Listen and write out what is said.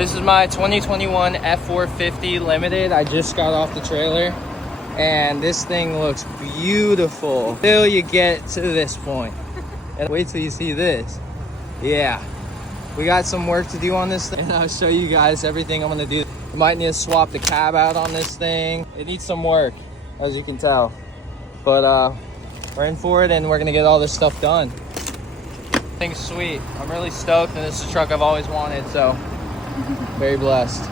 This is my 2021 F450 Limited. I just got off the trailer and this thing looks beautiful till you get to this point. And wait till you see this. Yeah, we got some work to do on this thing and I'll show you guys everything I'm gonna do. We might need to swap the cab out on this thing. It needs some work, as you can tell. But we're in for it and we're gonna get all this stuff done. Thing's sweet. I'm really stoked and this is a truck I've always wanted, so very blessed.